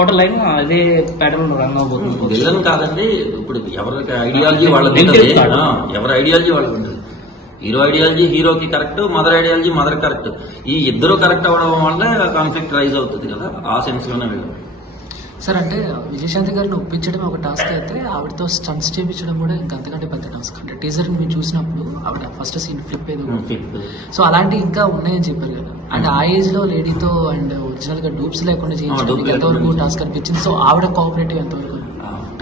Total line అదే pattern run అవబోతుంది. Villain కాదండి, ఇప్పుడు ఎవరికి ఐడియాలజీ వాళ్ళకి ఉంటుంది, ఎవరి ఐడియాలజీ వాళ్ళకి ఉంటుంది. హీరో ఐడియాలజీ హీరోకి correct, mother ideology mother correct. ఈ ఇద్దరు కరెక్ట్ అవ్వడం వల్ల కాన్ఫ్లిక్ట్ రైజ్ అవుతుంది కదా, ఆ సెన్స్ లోనే వెళ్ళాం. సార్ అంటే విజయశాంతి గారిని ఒప్పించడం ఒక టాస్క్ అయితే ఆవిడతో స్టంట్స్ చేయించడం కూడా ఇంకా అంతకంటే పెద్ద టాస్క్. అంటే టీజర్ మీరు చూసినప్పుడు ఆవిడ ఫస్ట్ సీన్ ఫ్లిప్ ఏదో, సో అలాంటి ఇంకా ఉన్నాయని చెప్పారు కదా. అంటే ఆ ఏజ్ లో లేడీతో అండ్ ఒరిజినల్ గా డూప్స్ లేకుండా చేయించడం ఎంతవరకు టాస్క్ అనిపించింది? సో ఆవిడ కోఆపరేటివ్ ఎంతవరకు?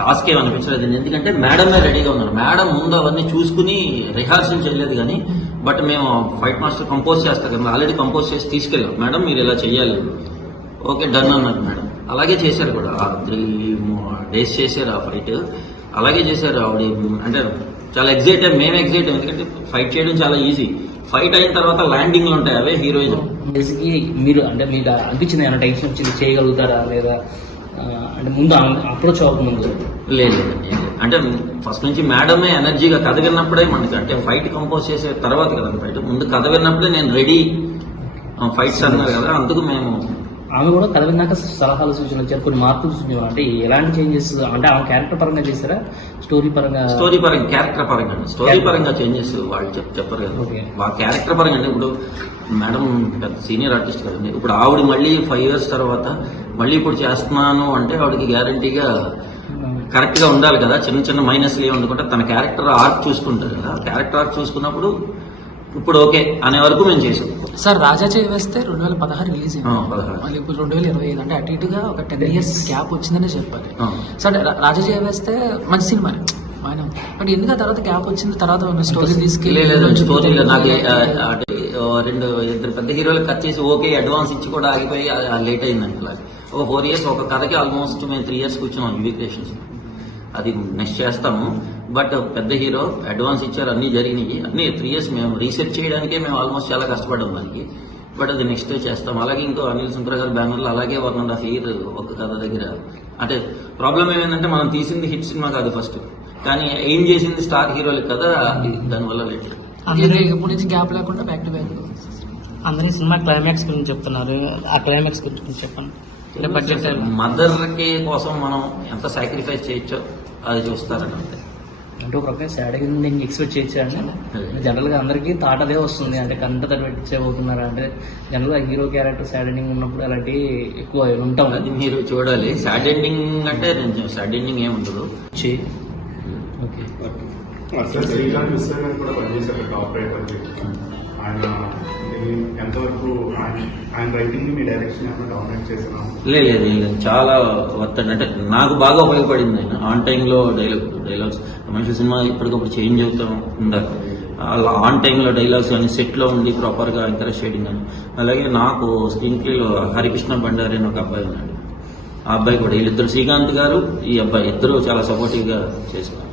టాస్క్ ఏమనిపించలేదు, ఎందుకంటే మేడమే రెడీగా ఉన్నారు. మేడం ముందు అవన్నీ చూసుకుని రిహార్సల్ చేయలేదు కానీ, బట్ మేము ఫైట్ మాస్టర్ కంపోజ్ చేస్తారు కదా, ఆల్రెడీ కంపోజ్ చేసి తీసుకెళ్ళాం. మేడం మీరు ఇలా చెయ్యాలి, ఓకే డన్ అన్నారు మేడం. అలాగే చేశారు కూడా, 3 days చేశారు ఆ ఫైట్, అలాగే చేశారు. ఆవిడ అంటే చాలా ఎగ్జైట్ అయ్యాం, మేము ఎగ్జైట్ అయ్యాం, ఎందుకంటే ఫైట్ చేయడం చాలా ఈజీ. ఫైట్ అయిన తర్వాత ల్యాండింగ్లు ఉంటాయి, అవే హీరోయిజం. బేసిక్లీ మీరు అంటే మీకు అనిపించింది ఏమైనా టెన్షన్ వచ్చింది, చేయగలుగుతారా లేదా అంటే ముందు అప్రోచ్ అవ్వకముందు? లేదు, అంటే ఫస్ట్ నుంచి మేడమే ఎనర్జీగా కథ విన్నప్పుడే మనకి, అంటే ఫైట్ కంపోజ్ చేసే తర్వాత కదా ఫైట్, ముందు కథ విన్నప్పుడే నేను రెడీ ఫైట్స్ అన్నారు కదా, అందుకు మేము. ఆమె కూడా కథ విన్నాక సలహాలు సూచనలు ఇచ్చారు, కొన్ని మార్పులు సూచనలు. అంటే ఎలాంటి చేంజెస్ అంటే ఆమె క్యారెక్టర్ పరంగా చేశారా, స్టోరీ పరంగా? స్టోరీ పరంగా, క్యారెక్టర్ పరంగా. స్టోరీ పరంగా చేంజెస్ వాళ్ళు చెప్పారు కదా, వాళ్ళ క్యారెక్టర్ పరంగా. అంటే ఇప్పుడు మేడం పెద్ద సీనియర్ ఆర్టిస్ట్ కదండి, ఇప్పుడు ఆవిడ మళ్ళీ 5 years తర్వాత మళ్ళీ ఇప్పుడు చేస్తున్నాను అంటే ఆవిడకి గ్యారంటీగా కరెక్ట్ గా ఉండాలి కదా, చిన్న చిన్న మైనస్లు ఏమి ఉండకుండా తన క్యారెక్టర్ ఆర్ట్ చూసుకుంటారు కదా. క్యారెక్టర్ ఆర్ట్ చూసుకున్నప్పుడు ఇప్పుడు ఓకే అనే వరకు మేము చేసాం. సార్ రాజా చేయి వేస్తే 2016 రిలీజ్ అయింది, మళ్ళీ ఇప్పుడు 2025 అంటే అటు ఇటుగా ఒక 10 years గ్యాప్ వచ్చిందనే చెప్పాలి. సార్ రాజా చేయి వేస్తే మంచి సినిమా బట్ ఎందుకు ఆ తర్వాత గ్యాప్ వచ్చింది, తర్వాత స్టోరీ తీసుకెళ్ళి? స్టోరీ నాకు ఇద్దరు పెద్ద హీరోలు కట్ చేసి ఓకే అడ్వాన్స్ ఇచ్చి కూడా ఆగిపోయి లేట్ అయిందండి. ఒక 4 years ఒక కథకి ఆల్మోస్ట్ మేము 3 years కూర్చున్నాం ఇన్విటేషన్స్. అది నెక్స్ట్ చేస్తాము, బట్ పెద్ద హీరో అడ్వాన్స్ ఇచ్చారు, అన్ని జరిగినాయి, అన్ని 3 years మేము రీసెర్చ్ చేయడానికే మేము ఆల్మోస్ట్ చాలా కష్టపడ్డాం దానికి. బట్ అది నెక్స్ట్ చేస్తాం. అలాగే ఇంకో అనిల్ సుంకర గారి బ్యానర్లో అలాగే 1.5 year ఒక కథ దగ్గర. అంటే ప్రాబ్లం ఏమైందంటే మనం తీసింది హిట్ సినిమా కాదు ఫస్ట్, కానీ ఏం చేసింది స్టార్ హీరోలు కదా, దానివల్ల లేట్. ఎప్పటి నుంచి గ్యాప్ లేకుండా బ్యాక్ టు బ్యాక్. అందరి సినిమా క్లైమాక్స్ గురించి చెప్తున్నారు, ఆ క్లైమాక్స్ గురించి చెప్పండి. మదర్ కి కోసం మనం ఎంత సాక్రిఫైస్ చేయొచ్చో అది చూస్తారని అంతే. అంటే ఒక రకంగా సాడ్ అయింది ఎక్స్పెక్ట్ చేయొచ్చండి. జనరల్ గా అందరికీ థాట్ అదే వస్తుంది, అంటే కంట పెట్టించబోతున్నారు. అంటే జనరల్ గా హీరో క్యారెక్టర్ సాడ్ ఎండింగ్ ఉన్నప్పుడు అలాంటివి ఎక్కువ ఉంటాం. అది మీరు చూడాలి. సాడ్ ఎండింగ్ అంటే సాడ్ ఎండింగ్ ఏముండదు. లేదు, చాలా వర్త్. అంటే నాకు బాగా ఉపయోగపడింది ఆయన ఆన్ టైంలో డైలాగ్స్. మనిషి సినిమా ఇప్పటికప్పుడు చేంజ్ అవుతూ ఉండాలి, ఆన్ టైంలో డైలాగ్స్ కానీ సెట్ లో ఉండి ప్రాపర్ గా ఎంకరేజ్ చేయడం కానీ. అలాగే నాకు స్క్రీన్ ప్లేలో హరికృష్ణ బండారి అని ఒక అబ్బాయి ఉన్నాడు, ఆ అబ్బాయి కూడా, వీళ్ళిద్దరు శ్రీకాంత్ గారు ఈ అబ్బాయి ఇద్దరు చాలా సపోర్టివ్ గా చేశారు.